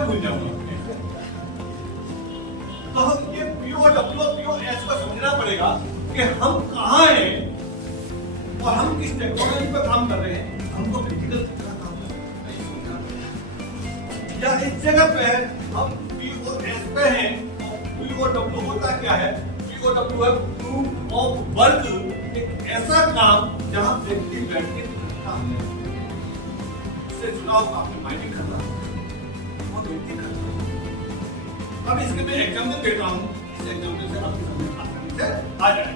मैं भूल जाऊंगा। तो हम ये POWS को समझना पड़ेगा कि हम कहाँ हैं और हम किस टेक्नोलॉजी पर काम कर रहे हैं। हमको फिजिकल काम कर रहे हैं या इस जगह पे हम POS पे हैं। POW होता क्या है? POW है प्रूफ ऑफ वर्क, एक ऐसा काम जहां व्यक्ति बैठ के करता है। इससे चुनाव आपने माइनिंग करना और व्यक्ति करना। अब इसके मैं एग्जाम्पल देता हूँ, इस एग्जाम्पल से आपकी समझ आसानी से आ जाए।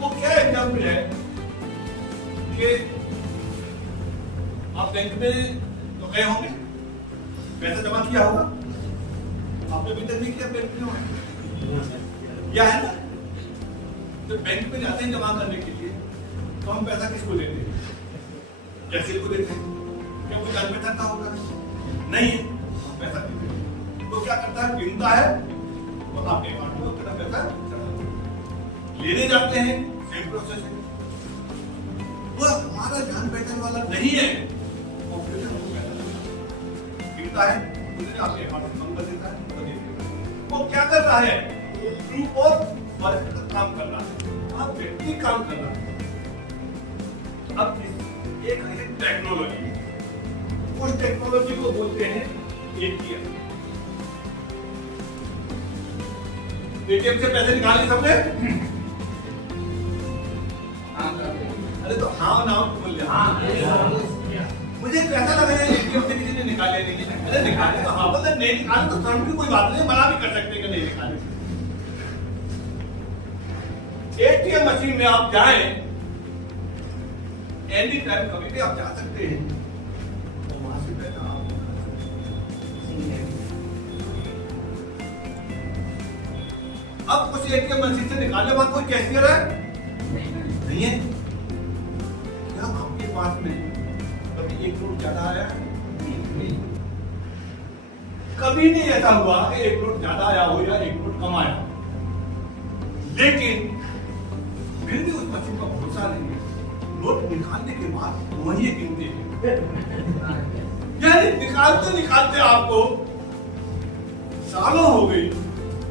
वो क्या एग्जाम्पल है कि आप बैंक में तो गए होंगे, पैसा जमा किया होगा, आपने अभी तक नहीं किया, बैंक में या है ना। तो बैंक में जाते हैं जमा करने के लिए, तो हम पैसा किसको देते हैं? कैशियर को देते हैं। क्या कोई जान में था होगा? नहीं, हम पैसा देते हैं। तो क्या करता है? गिनता है और आपके अकाउंट में उतना पैसा चला। लेने जाते हैं, सेम प्रोसेस है। वो हमारा जान पहचान वाला नहीं है, ऑपरेटर वो पैसा गिनता है, उसने आपके अकाउंट में नंबर देता है, तो दे देता है। वो क्या करता है? प्रूफ ऑफ वर्क का काम कर रहा है, आप व्यक्ति काम कर रहा है। अब एक है टेक्नोलॉजी, उस टेक्नोलॉजी को बोलते हैं ATM। ATM से पैसे निकालने सबने? अरे तो हाँ ना बोल दे। हाँ, मुझे कैसा लग रहा है ATM से किसी ने निकाले नहीं? अरे निकाले तो हाँ, बोले नहीं निकाले तो शर्म की कोई बात नहीं, मना भी कर सकते हैं कि नहीं निकाले। ATM मशीन में आप जाएं, एनी टाइम कभी भी आप जा सकते हैं और वहां से पैसा आप अब उस ATM मशीन से निकालने बाद कोई कैशियर है? नहीं है। क्या आपके पास में कभी 1 करोड़ ज्यादा आया है? नहीं। कभी नहीं ऐसा हुआ कि 1 करोड़ ज्यादा आया हो या 1 करोड़ कम आया। लेकिन फिर भी उस मशीन का भरोसा नहीं है। नोट निकालने के बाद वही गिनते हैं। यानी निकालते निकालते आपको सालों हो गई,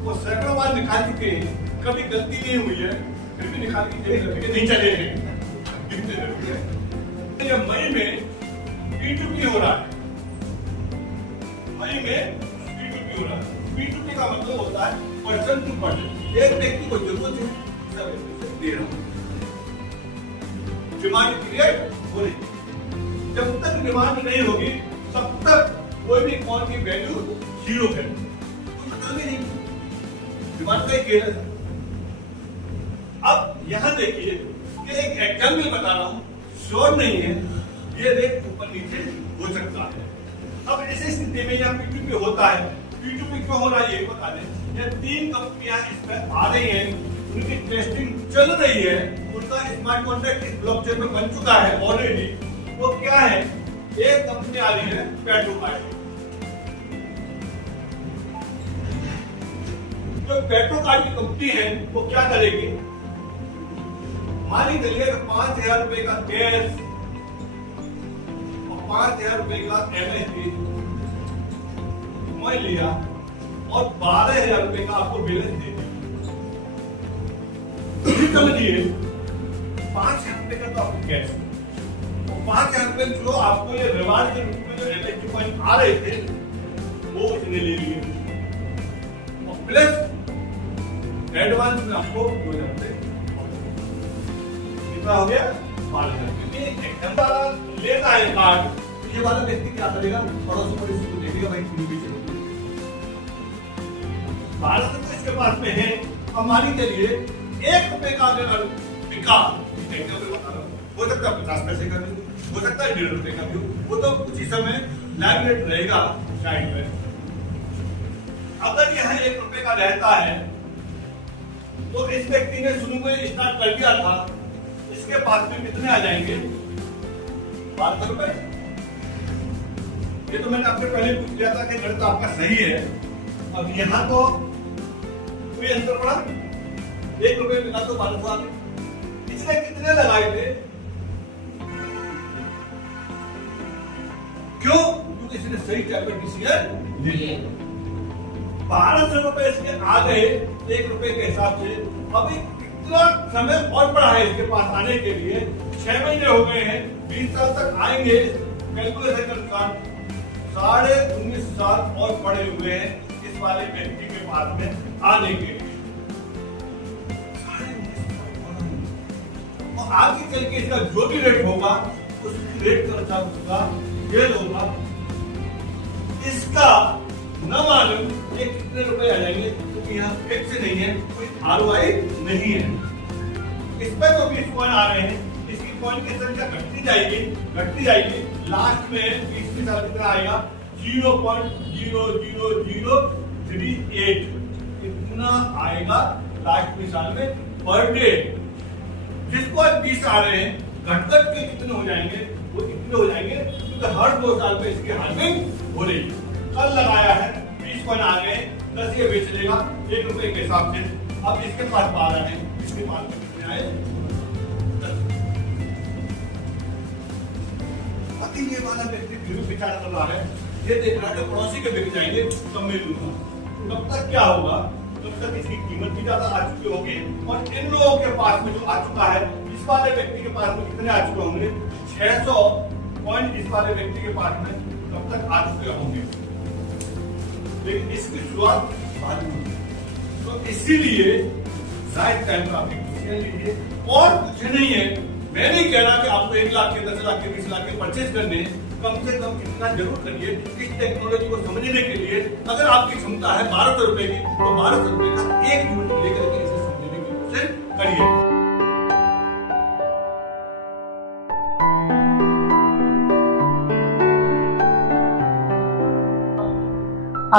वो सैकड़ों बार निकाल चुके हैं, कभी गलती नहीं हुई है, फिर भी निकाल के नहीं चले हैं। ये मई में P2P हो रहा है, मई में P2P हो रहा है। P2P का मतलब होता है पर्सन टू पर्सन। एक व्यक्ति को जरूरत है, दूसरा व्यक्ति दे रहा हूं। डिमांड क्रिएट हो रही। जब तक डिमांड नहीं होगी तब तक कोई भी कॉइन की वैल्यू 0 है। तो पता भी नहीं डिमांड का एक है। अब यहां देखिए कि एक एग्जाम्पल बता रहा हूं, श्योर नहीं है, ये रेट ऊपर नीचे हो सकता है। अब ऐसी स्थिति में यह P2P होता है। P2P क्यों हो रहा है ये बता दें। ये 3 कंपनियां इसमें आ रही हैं, उनकी टेस्टिंग चल रही है, उनका स्मार्ट कॉन्ट्रैक्ट इस ब्लॉकचेन में बन चुका है ऑलरेडी। वो क्या है? एक कंपनी आ रही है पेट्रोकार्ड। जो पेट्रोकार्ड की कंपनी है वो क्या करेगी? मान लीजिए 5,000 रुपए का कैश और 5,000 रुपए का MSP मैं लिया और 12,000 रुपए का आपको बैलेंस दे दिया। समझिए 5,000 रुपए का तो आपको कैश और 5,000 रुपए जो आपको ये रिवार्ड के रूप में जो MSP पॉइंट आ रहे थे वो उसने ले लिए और प्लस एडवांस में आपको 2,000 रुपए कितना हो गया? 12,000। क्योंकि एकदम वाला लेता है कार्ड, ये वाला व्यक्ति क्या करेगा? पड़ोस पड़ोस को देखेगा, भाई तुम भी चलो। 12,000 तो इसके पास में है। अब मान चलिए 1 रुपए का अगर बिका, हो सकता है 50 पैसे का भी, हो सकता है 1.5 रुपए का भी, वो तो उसी समय लाइव रेट रहेगा साइड में। अगर यह 1 रुपए का रहता है तो इस व्यक्ति ने शुरू में स्टार्ट कर दिया था, इसके पास में कितने आ जाएंगे? 1200 रुपए। ये तो मैंने आपसे पहले पूछ लिया था कि गणित आपका सही है। अब यहाँ तो कोई अंतर पड़ा, 1 रुपए मिला तो 1200 आ गए। इसने कितने लगाए थे? क्यों? किसी ने सही टाइम पे डिसीजन ले लिया। 1200 रुपए इसके आ गए 1 रुपए के हिसाब से। अभी कितना समय और पड़ा है इसके पास आने के लिए? 6 महीने हो गए हैं, 20 साल तक आएंगे। कैलकुलेशन के अनुसार 19.5 साल और पड़े हुए हैं इस वाले व्यक्ति के पास में आने के लिए। और आगे चल के इसका जो भी रेट होगा उस रेट के अनुसार उसका जेल होगा। इसका न मालूम ये कितने रुपए आ जाएंगे, क्योंकि यहाँ फिक्स नहीं है, कोई ROI नहीं है। इस पर तो 20 कॉइन आ रहे हैं, इसकी कॉइन की संख्या घटती जाएगी। लास्ट में 20 साल कितना आएगा? 0.00038 इतना आएगा लास्ट 20 साल में पर डे। जिसको आज 20 आ रहे हैं, घट के कितने हो जाएंगे? वो इतने हो जाएंगे क्योंकि हर 2 साल में इसकी हार्विंग हो रही है। कल लगाया है, 20 कॉइन आ गए, 10 ये बेच लेगा 1 रुपए के हिसाब से। अब इसके पास 12 है, इसके पास कितने आए? 10। अभी ये वाला व्यक्ति फिर विचार कर रहा है, ये देख रहा है पड़ोसी के बिक जाएंगे तब मैं लूंगा। तब तक क्या होगा? तब तक इसकी कीमत भी ज्यादा आ चुकी होगी। और इन लोगों के पास में जो आ चुका है, इस वाले व्यक्ति के पास में कितने आ चुके होंगे? 600 कॉइन इस वाले व्यक्ति के पास में तब तक आ चुके होंगे, लेकिन इसकी शुरुआत बाद में होगी। तो इसीलिए राइट टाइम पर आप डिसीजन लीजिए। और कुछ नहीं है, मैं नहीं कह रहा कि आपको 1 लाख के, 10 लाख के, 20 लाख के परचेज करने, कम से कम इतना जरूर करिए इस टेक्नोलॉजी को समझने के लिए। अगर आपकी क्षमता है 1200 रुपए की, तो 1200 रुपए का 1 यूनिट लेकर के इसे समझने की कोशिश करिए।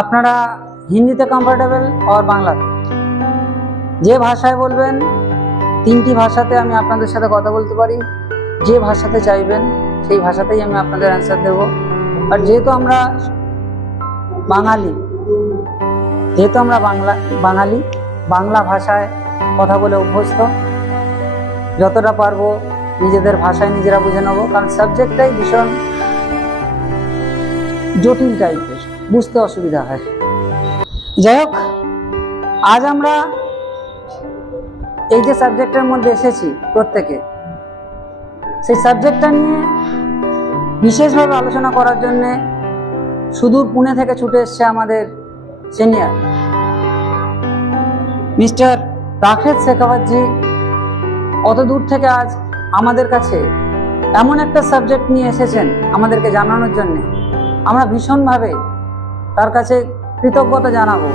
আপনারা হিন্দিতে কমফোর্টেবল আর বাংলাতে যে ভাষায় বলবেন, 3টি ভাষাতে আমি আপনাদের সাথে কথা বলতে পারি। যে ভাষাতে চাইবেন সেই ভাষাতেই আমি আপনাদের অ্যান্সার দেব। আর যেহেতু আমরা বাঙালি বাংলা ভাষায় কথা বলে অভ্যস্ত, যতটা পারবো নিজেদের ভাষায় নিজেরা বুঝে নেব, কারণ সাবজেক্টটাই ভীষণ জটিল টাইপের, বুঝতে অসুবিধা হয়। যাই হোক, আজ আমরা এই যে সাবজেক্টের মধ্যে এসেছি প্রত্যেকে, সেই সাবজেক্টটা নিয়ে বিশেষভাবে আলোচনা করার জন্যে সুদূর পুনে থেকে ছুটে এসছে আমাদের সিনিয়র মিস্টার রাকেশ শেখাওয়াতজি। অত দূর থেকে আজ আমাদের কাছে এমন একটা সাবজেক্ট নিয়ে এসেছেন আমাদেরকে জানানোর জন্যে। আমরা ভীষণভাবে তার কাছে কৃতজ্ঞতা জানাবো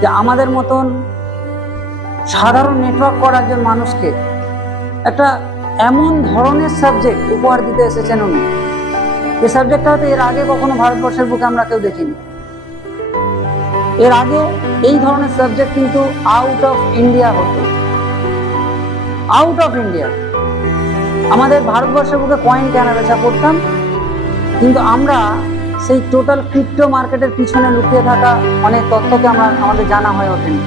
যে আমাদের মতন সাধারণ নেটওয়ার্ক করার একজন মানুষকে একটা এমন ধরনের সাবজেক্ট উপহার দিতে এসেছেন উনি। এই সাবজেক্টটা হয়তো এর আগে কখনো ভারতবর্ষের বুকে আমরা কেউ দেখিনি। এর আগে এই ধরনের সাবজেক্ট কিন্তু আউট অফ ইন্ডিয়া হতো। আউট অফ ইন্ডিয়া আমাদের ভারতবর্ষের বুকে কয়েন কেনা বেচা করতাম, কিন্তু আমরা সেই টোটাল ক্রিপ্টো মার্কেটের পিছনে লুকিয়ে থাকা অনেক তথ্যকে আমাদের জানা হয়ে ওঠেনি,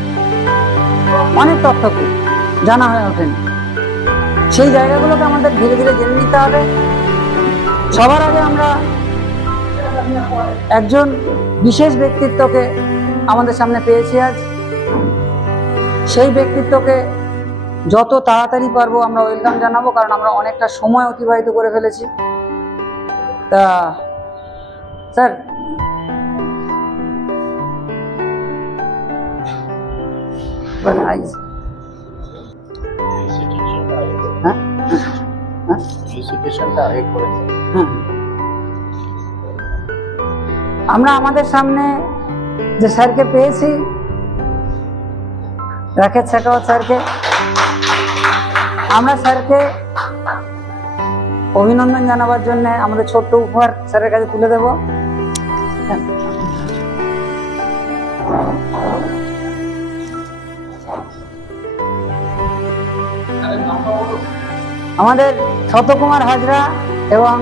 অনেক তথ্যকে জানা হয়ে ওঠেনি। সেই জায়গাগুলোকে আমাদের ধীরে ধীরে জেনে নিতে হবে। সবার আগে আমরা একজন বিশেষ ব্যক্তিত্বকে আমাদের সামনে পেয়েছি আজ। সেই ব্যক্তিত্বকে যত তাড়াতাড়ি পারবো আমরা ওয়েলকাম জানাবো, কারণ আমরা অনেকটা সময় অতিবাহিত করে ফেলেছি। তা স্যার, আমরা আমাদের সামনে যে স্যারকে পেয়েছি, রাকেশ শেখাওয়াত স্যারকে, আমরা স্যারকে অভিনন্দন জানাবার জন্য আমাদের ছোট্ট উপহার স্যারের কাছে তুলে দেব। আমাদের শতকুমার হাজরা এবং